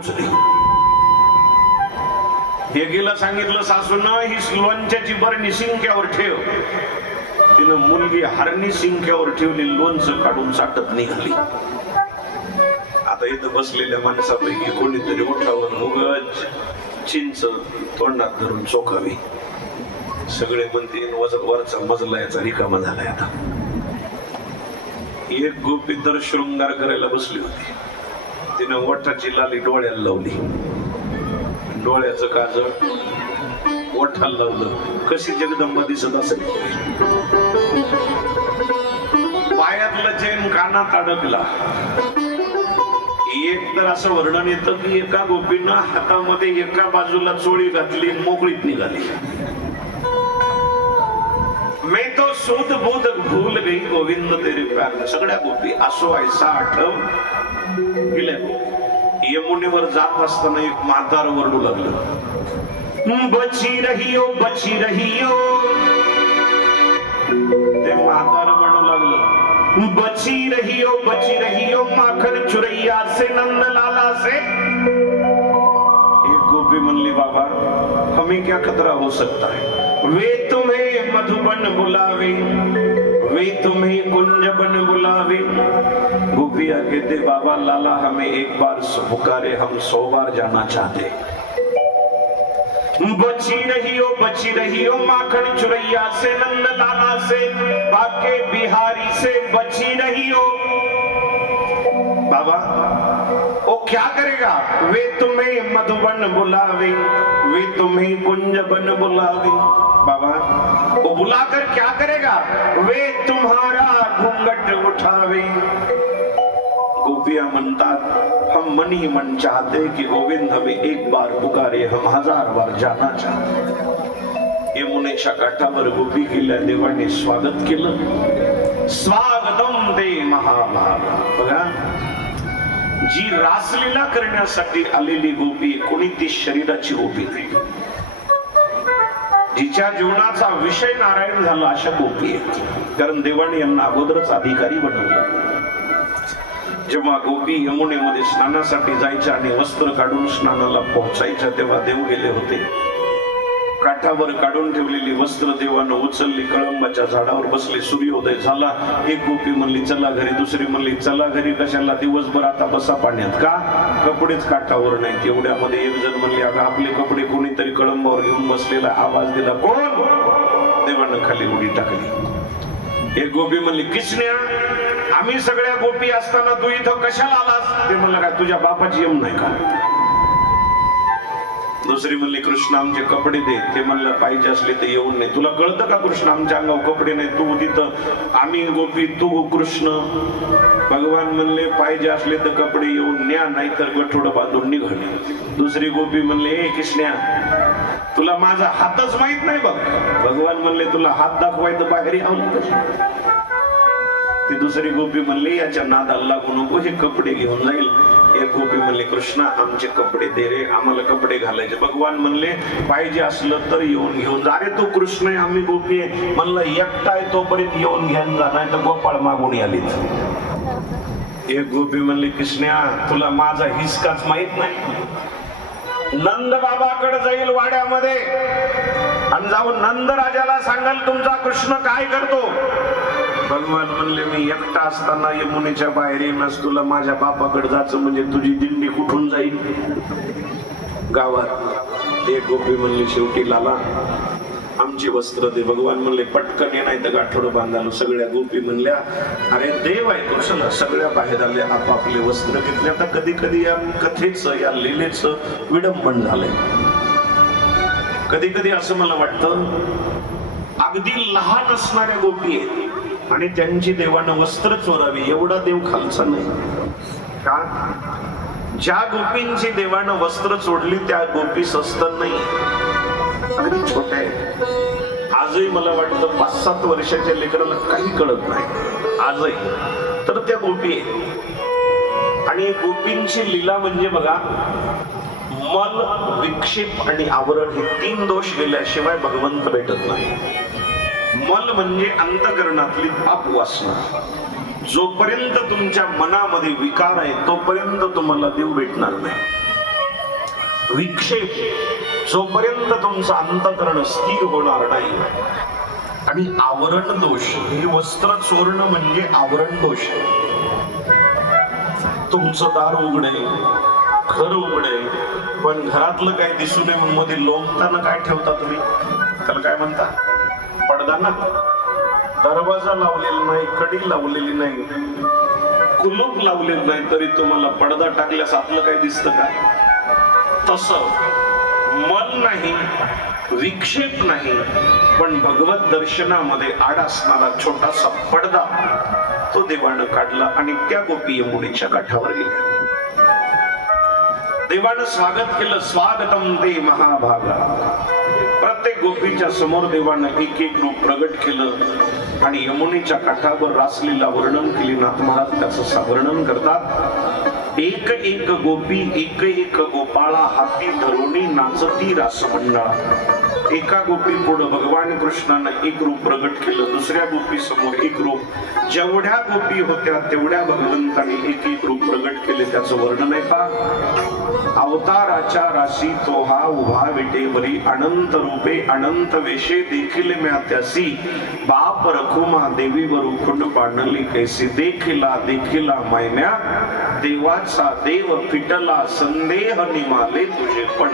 उचली हे गेलं सांगितलं सासून ही लोणच्याची बरणी शिंक्यावर ठेव. तिनं मुलगी हरणी शिंक्यावर ठेवली लोणचं काढून साठत निघाली. आता इथं बसलेल्या माणसापैकी कोणीतरी उठावर उगच चिंच तोंडात धरून चोखावी. सगळे म्हणतील वज वरचा मजला याचा रिकामा झालाय आता. एक गोपी तर शृंगार करायला बसली होती. तिनं वठाची लाली डोळ्याला लावली. डोळ्याचं काजळ ओठाला लावलं. कशी जगदंबा दिसत असेल? पायातलं चेन कानात अडकला. एक तर असं वर्णन येतं की एका गोपीनं हातामध्ये एका बाजूला चोळी घातली मोकळीत निघाली. मैं तो सुध बुध भूल गई गोविंद तेरे प्यार सगळ्या गोपी असो ऐसा आठव गेल्या यमुनेवर जात असताना एक म्हातार वरडू लागलं. बची रहियो बची रहियो. ते म्हातार म्हणू लागलं. बची रहियो बची रहियो माखन चुरैया से नंद लाला से. एक गोपी म्हणली बाबा हमें क्या खतरा हो सकता है? वे तो मधुबन बुलावे, वे तुम्हें कुंज बन बुलावे। गोपिया कहते, बाबा लाला, हमें एक बार पुकारे, हम सौ बार जाना चाहते बची रही हो बची रही हो माखन चुरैया से, नंद लाला से, बाके बिहारी से बची रही हो बाबा, वो क्या करेगा? वे तुम्हें मधुबन बुलावे, वे तुम्हें कुंज बन बुलावे। बाबा वो बुलाकर क्या करेगा? वे तुम्हारा घूंघट उठावे। गोपिया म्हणतात हम मन ही मन चाहते कि गोविंद हमें एक बार पुकारे हम हजार बार जाना चाहते। यमुनेच्या काठावर गोपी केल्या देवाने स्वागत केलं स्वागतम दे महाभाग। बघा जी रासलीला करण्यासाठी आलेली गोपी कोणी ती शरीराची गोपी नाही. तिच्या जीवनाचा विषय नारायण झाला अशा गोपी आहेत. कारण देवाने यांना अगोदरच अधिकारी बनवलं. जेव्हा गोपी यमुनेमध्ये स्नानासाठी जायच्या आणि वस्त्र काढून स्नानाला पोहोचायच्या तेव्हा देव गेले होते. काठावर काढून ठेवलेली वस्त्र देवानं उचलली कळंबाच्या झाडावर बसले सूर्योदय झाला. एक गोपी म्हणली चला घरी. दुसरी म्हणली चला घरी. कशाला? दिवसभर आता बसा पाण्यात. का? कपडेच काठावर नाहीत. एवढ्यामध्ये एक जण म्हणले अगं आपले कपडे कोणीतरी कळंबावर घेऊन बसलेला आवाज दिला. कोण? देवानं खाली उडी टाकली. एक गोपी म्हणली किसन्या आम्ही सगळ्या गोपी असताना तू इथं कशाला आलास? ते म्हणलं काय तुझ्या बापाची यम नाही का? दुसरी म्हणली कृष्ण आमचे कपडे दे. ते म्हणलं पाहिजे असले तर येऊन नाही. तुला कळतं का कृष्ण? आमच्या अंगावर कपडे नाही. तू तिथं आम्ही गोपी तू कृष्ण. भगवान म्हणले पाहिजे असले तर कपडे येऊन न्या नाहीतर गठोड बांधून निघणे. दुसरी गोपी म्हणले ए कृष्ण्या तुला माझा हातच माहीत नाही बघ. भगवान म्हणले तुला हात दाखवायचं बाहेर आऊन ती दुसरी गोपी म्हणली याच्या नादाला लागू नको हे कपडे घेऊन जाईल. एक गोपी म्हणले कृष्णा आमचे कपडे दे रे आम्हाला कपडे घालायचे. भगवान म्हणले पाहिजे असलं तर येऊन घेऊन जा. अरे तो कृष्ण आहे आम्ही गोपी आहे. म्हणलं एकटा आहे तोपर्यंत येऊन घेऊन जा नाही तर गोपाळ मागून आलीच एक गोपी म्हणली कृष्ण्या तुला माझा हिसकाच माहीत नाही. नंद बाबाकडे जाईल वाड्यामध्ये. आणि जाऊन नंद राजाला सांगाल तुमचा कृष्ण काय करतो? भगवान म्हणले मी एकटा असताना यमुनेच्या बाहेर येण्यास तुला माझ्या बापाकडे जायचं म्हणजे तुझी दिंडी कुठून जाईल? गावात एक गोपी म्हणली शेवटी लाला आमची वस्त्र दे. भगवान म्हणले पटकन ये नाही तर गाठोडं बांधालो सगळ्या गोपी म्हणल्या अरे देव आहे कृष्ण. सगळ्या बाहेर आल्या आपापले वस्त्र घेतले. आता कधी कधी या कथेचं या लिलेच विडंबन झालंय. कधी कधी असं मला वाटतं अगदी लहान असणाऱ्या गोपी आहेत. आणि त्यांची देवानं वस्त्र चोरावी एवढा देव खालचा नाही. का? ज्या गोपींची देवानं वस्त्र चोडली त्या गोपी स्वस्त नाही. अगदी छोट्या आजही मला वाटतं पाच सात वर्षाच्या लेकराला काही कळत नाही. आजही. तर त्या गोपी आणि गोपींची लीला म्हणजे बघा मल विक्षेप आणि आवरण हे तीन दोष गेल्याशिवाय भगवंत भेटत नाही. मल म्हणजे अंतकरणातली पाप वासना जोपर्यंत तुमच्या मनामध्ये विकार आहे तोपर्यंत तुम्हाला देव भेटणार नाही. विक्षेप. जोपर्यंत तुमचं अंतकरण स्थिर होणार नाही. आणि आवरण दोष. हे वस्त्र चोरण म्हणजे आवरण दोष. तुमचं दार उघडे घर उघडे. पण घरातलं काय दिसू नये म्हणून मध्ये लोंबताना काय ठेवता तुम्ही? त्याला काय म्हणता? पडदा ना दरवाजा लावलेला नाही कडी लावलेली नाही कुलूप लावलेलं नाही तरी तुम्हाला पडदा टाकल्यास आपलं काय दिसतं का? तस मन नाही विक्षेप नाही पण भगवत दर्शनामध्ये आड असणारा छोटासा पडदा तो देवानं काढला आणि त्या गोपी यमुनेच्या काठावर गेल्या देवानं स्वागत केलं स्वागतम ते महाभागा. प्रत्येक गोपीच्या समोर देवानं एक एक रूप प्रगट केलं आणि यमुनेच्या काठावर रासलीला वर्णन केली. नाथ महाराज त्याचं वर्णन करतात. एक एक गोपी एक एक गोपाळा हाती धरुणी नाचती रासमंडळा एका गोपी पुढे भगवान कृष्णानं एक रूप प्रगट केलं दुसऱ्या गोपी समोर एक रूप. जेवढ्या गोपी होत्या तेवढ्या भगवंताने एक एक रूप प्रगट केले त्याचं वर्णन आहे का अवताराच्या राशी तो हा उभा विटेवरी अनंत रूपे अनंत वेशे देखील म्या त्यासी बाप रखुमा देवीवर उखुट पाडली कैसी देखिला देखिला मैम्या देवाच देव फिटला संदेह निमाले तुझे पण.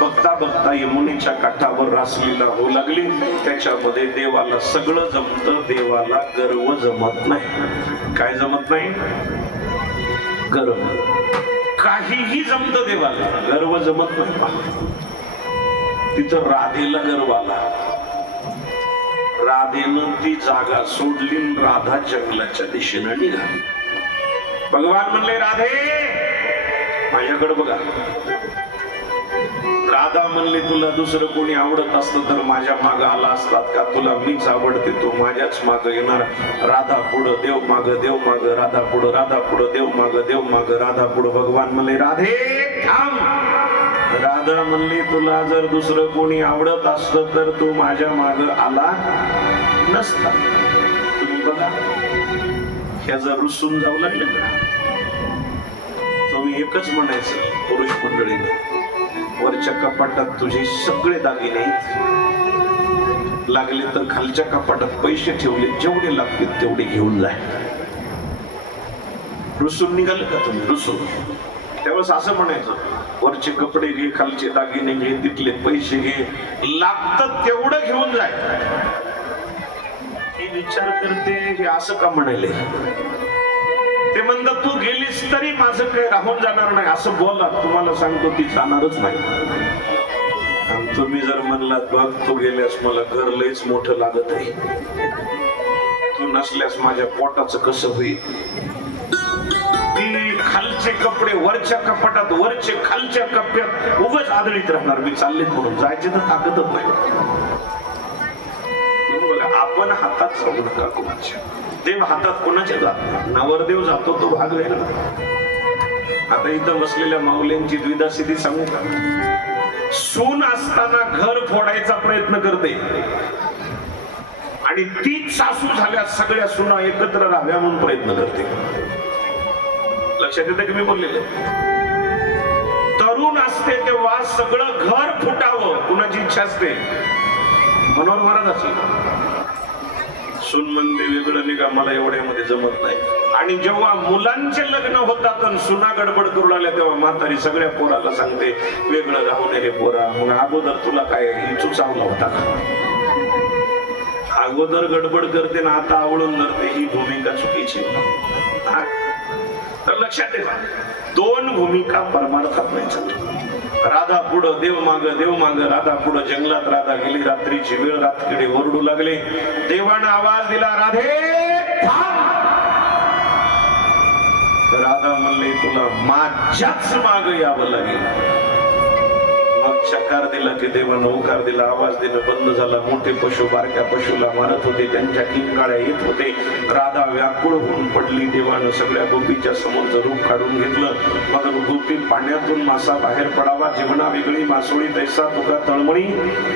बघता बघता यमुनेच्या काठावर रासलीला होऊ लागली. त्याच्यामध्ये देवाला सगळं जमत देवाला गर्व जमत नाही. काय जमत नाही? गर्व. काहीही जमत देवाला गर्व जमत नाही. तिथं राधेला गर्व आला. राधेनं ती जागा सोडली राधा जंगलाच्या दिशेनं निघाली. भगवान म्हणले राधे माझ्याकडे बघा. राधा म्हणले तुला दुसरं कोणी आवडत असतं तर माझ्या माग आला असतात का? तुला मीच आवडते तू माझ्याच माग येणार. राधा पुढं देव माग देव माग राधा पुढं राधा पुढं देव माग देव माग राधा पुढं. भगवान म्हणले राधे थांब. राधा म्हणली तुला जर दुसरं कोणी आवडत असत तर तू माझ्या माग आला नसता. तुम्ही बघा. ह्या रुसून जाऊ लागले का? तुम्ही एकच म्हणायचं पुरुष मंडळीने वरच्या कपाटात तुझे सगळे दागिने लागले तर खालच्या कपाटात पैसे ठेवले जेवढे लागतील तेवढे घेऊन जाय रुसून निघाले का तुम्ही? रुसून. त्यावेळेस असं म्हणायचं वरचे कपडे घे खालचे दागिने घे तिथले पैसे घे लागतं तेवढं घेऊन जाय विचार करते हे असं का म्हणाले? ते म्हणतात तू गेलीस तरी माझं काही राहून जाणार नाही. असं बोला तुम्हाला सांगतो ती जाणारच नाही. आणि तुम्ही जर म्हणलात बघ तू गेल्यास मला घर लयच मोठं लागत आहे. तू नसल्यास माझ्या पोटाचं कसं होईल? ती खालचे कपडे वरच्या कपाटात वरचे खालच्या कप्प्यात उगच आदळीत राहणार. मी चाललेत म्हणून. जायचे तर ताकदच नाही. आपण हातात सोडू नका कोणाच्या? देव हातात कोणाच्या जात नवरदेव जातो तो भाग वेगळा. आता इथं बसलेल्या माऊलींची द्विधा सिद्धी सांगू का? सून असताना घर फोडायचा प्रयत्न करते. आणि तीच सासू झाल्या सगळ्या सुना एकत्र राहाव्या म्हणून प्रयत्न करते. लक्षात येते की मी बोललेले? तरुण असते तेव्हा सगळं घर फुटावं कुणाची इच्छा असते? मनोहर महाराज असून म्हणते वेगळं निघा मला एवढ्यामध्ये जमत नाही. आणि जेव्हा मुलांचे लग्न होतात आणि सुना गडबड करू लागल्या तेव्हा म्हातारी सगळ्या पोराला सांगते वेगळं राहू नये रे पोरा मग अगोदर तुला काय इचू चावला होता का? अगोदर गडबड करते ना आता आवडून धरते ही भूमिका चुकीची तर लक्षात ठेवा दोन भूमिका परमार्थात नाही चालू राधा पुढं देव माग देव माग राधा पुढं जंगलात राधा गेली रात्रीची वेळ रात्रीकडे ओरडू लागले. देवानं आवाज दिला राधे राधा म्हणले तुला माझ्याच माग यावं लागेल. मग चकार दिला की देवानं उकार दिला आवाज देणं बंद झाला. मोठे पशु बारक्या पशुला मारत होते त्यांच्या किंकाळ्या येत होते. राधा व्याकुळ होऊन पडली देवानं सगळ्या गोपीच्या समोरचं रूप काढून घेतलं. मग गोपी पाण्यातून मासा बाहेर पडावा जीवना वेगळी मासोळी तैसा तुका तळमळी.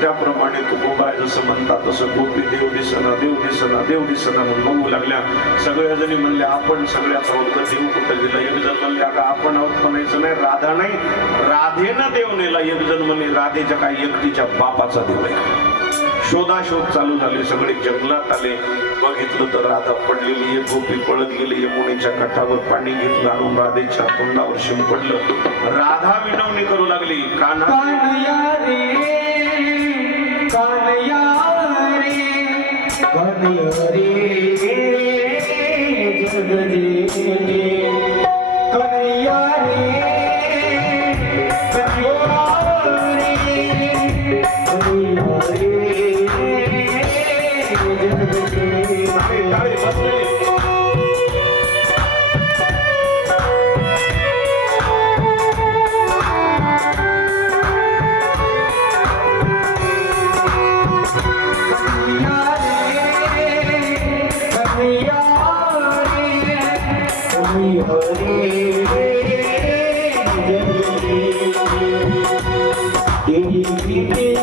त्याप्रमाणे तू गोबाय जसं म्हणतात तसं गोपी देव दिसना देव दिसना देव दिसना म्हणून बघू लागल्या. सगळ्या जणी म्हणल्या आपण सगळ्याच आहोत देव कुठं गेला? एक जण म्हणले आता आपण आहोत म्हणायचं नाही राधा नाही. राधेनं देव नेला. एक जण म्हणले राधेच्या काही एकटीच्या बापाचा देव आहे. शोधाशोध चालू झाले सगळे जंगलात आले. बघितलं तर राधा पडलेली आहे गोपी पळत गेली यमुनेच्या काठावर पाणी घेतलं आणून राधेच्या तोंडावर शिंपडलं. राधा विनवणी करू लागली काना कन्हैया रे